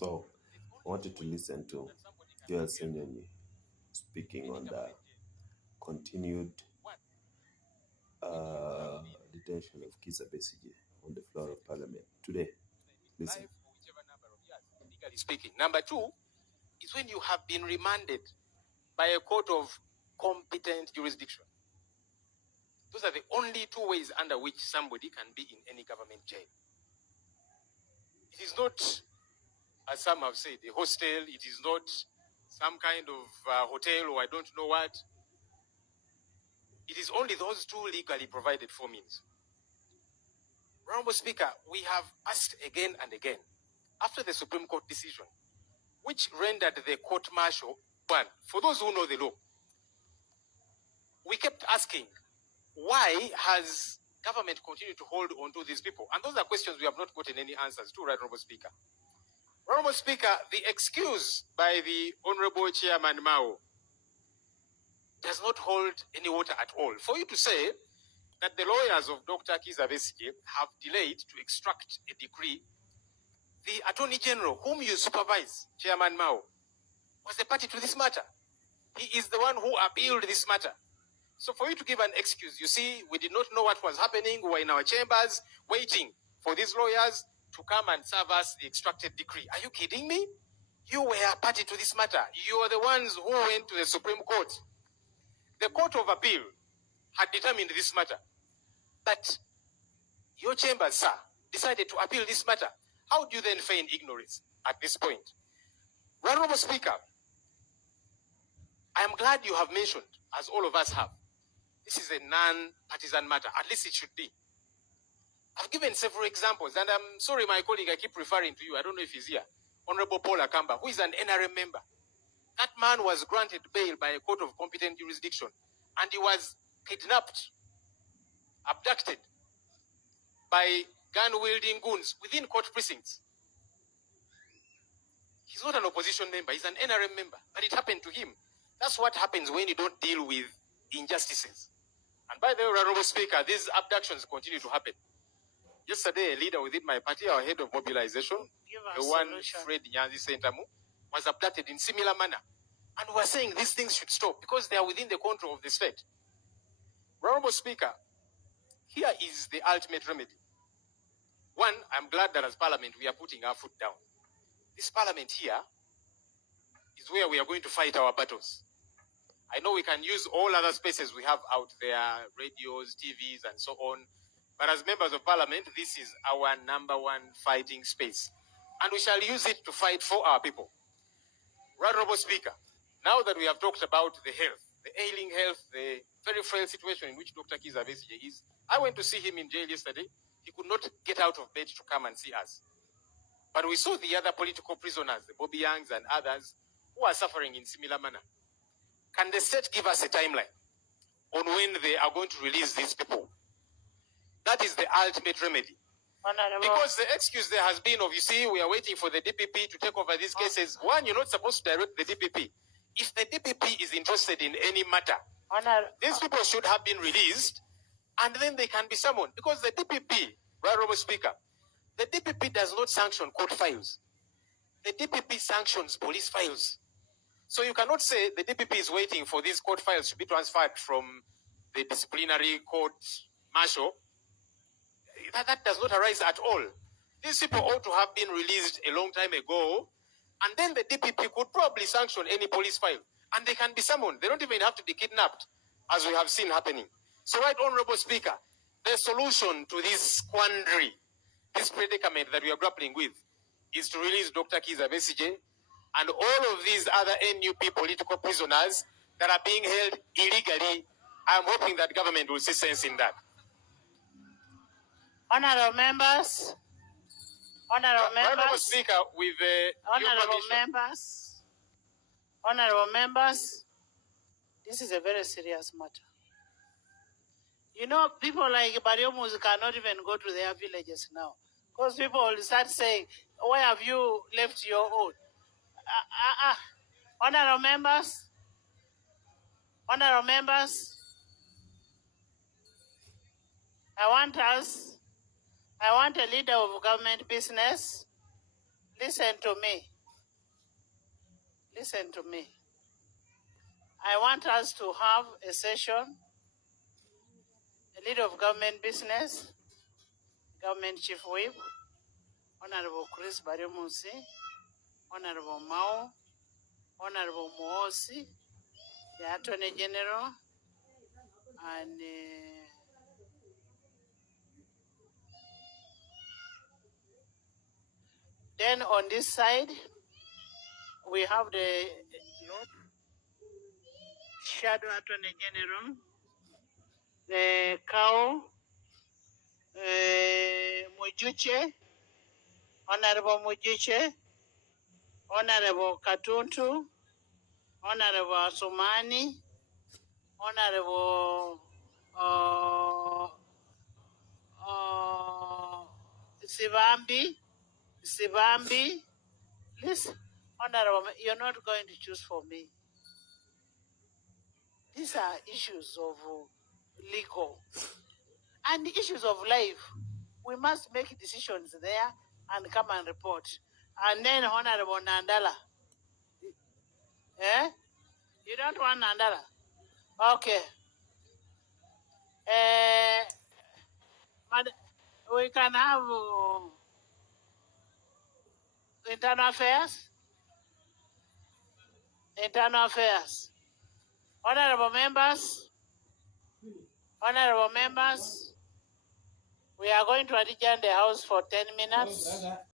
So I wanted to listen to Senyonyi speaking on the continued detention of Kizza Besigye on the floor of Parliament today. Listen. Legally speaking. Number two is when you have been remanded by a court of competent jurisdiction. Those are the only two ways under which somebody can be in any government jail. It is not, as some have said, a hostel. It is not some kind of hotel or I don't know what. It is only those two legally provided for means. Honorable Speaker, we have asked again and again, after the Supreme Court decision, which rendered the court-martial one, for those who know the law, we kept asking, why has government continued to hold on to these people? And those are questions we have not gotten any answers to, right, Honorable Speaker. Honorable Speaker, the excuse by the Honorable Chairman Mao does not hold any water at all. For you to say that the lawyers of Dr. Kizza Besigye have delayed to extract a decree, the Attorney General, whom you supervise, Chairman Mao, was the party to this matter. He is the one who appealed this matter. So for you to give an excuse, you see, we did not know what was happening. We were in our chambers waiting for these lawyers to come and serve us the extracted decree. Are you kidding me? You were a party to this matter. You are the ones who went to the Supreme Court. The Court of Appeal had determined this matter. But your chambers, sir, decided to appeal this matter. How do you then feign ignorance at this point? Honorable Speaker, I am glad you have mentioned, as all of us have, this is a non-partisan matter. At least it should be. I've given several examples, and I'm sorry, my colleague, I keep referring to you. I don't know if he's here. Honorable Paul Akamba, who is an NRM member. That man was granted bail by a court of competent jurisdiction, and he was kidnapped, abducted by gun-wielding goons within court precincts. He's not an opposition member, he's an NRM member, but it happened to him. That's what happens when you don't deal with injustices. And by the way, Honorable Speaker, these abductions continue to happen. Yesterday, a leader within my party, our head of mobilization, the one Fred Nyanzi Sentamu, was abducted in similar manner. And we are saying these things should stop because they are within the control of the state. Honorable Speaker, here is the ultimate remedy. One, I'm glad that as Parliament we are putting our foot down. This Parliament here is where we are going to fight our battles. I know we can use all other spaces we have out there, radios, TVs, and so on. But as members of Parliament, this is our number one fighting space. And we shall use it to fight for our people. Honorable Speaker, now that we have talked about the health, the ailing health, the very frail situation in which Dr. Kizza Besigye is, I went to see him in jail yesterday. He could not get out of bed to come and see us. But we saw the other political prisoners, the Bobby Youngs and others, who are suffering in similar manner. Can the state give us a timeline on when they are going to release these people? That is the ultimate remedy. Because the excuse there has been of, you see, we are waiting for the DPP to take over these cases. One, you're not supposed to direct the DPP. If the DPP is interested in any matter, these people should have been released and then they can be summoned. Because the DPP, Honorable Speaker, the DPP does not sanction court files. The DPP sanctions police files. So you cannot say the DPP is waiting for these court files to be transferred from the disciplinary court martial. That does not arise at all. These people ought to have been released a long time ago, and then the DPP could probably sanction any police file, and they can be summoned. They don't even have to be kidnapped, as we have seen happening. So, right, Honorable Speaker, the solution to this quandary, this predicament that we are grappling with, is to release Dr. Kizza Besigye and all of these other NUP political prisoners that are being held illegally. I'm hoping that government will see sense in that. Honorable members, Honorable Speaker, with honorable members, this is a very serious matter. You know, people like Bariomus cannot even go to their villages now because people will start saying, "Why have you left your own?" Honorable members, I want a leader of government business. Listen. listen to me. Listen to me. I want us to have a session, a lead of government business, government chief whip, Honorable Chris Bariomusi, Honorable Mao, Honorable Moosi, the Attorney General, and then on this side, we have the Shadow Attorney General, the cow, Mujuche, Honorable Mujuche, Honorable Katuntu, Honorable Sumani, Honorable Sibambi. Listen, Honorable, you're not going to choose for me. These are issues of legal and issues of life. We must make decisions there and come and report. And then Honorable Nandala. Eh? You don't want Nandala? Okay. We can have internal affairs. Internal affairs. Honorable members, we are going to adjourn the house for 10 minutes.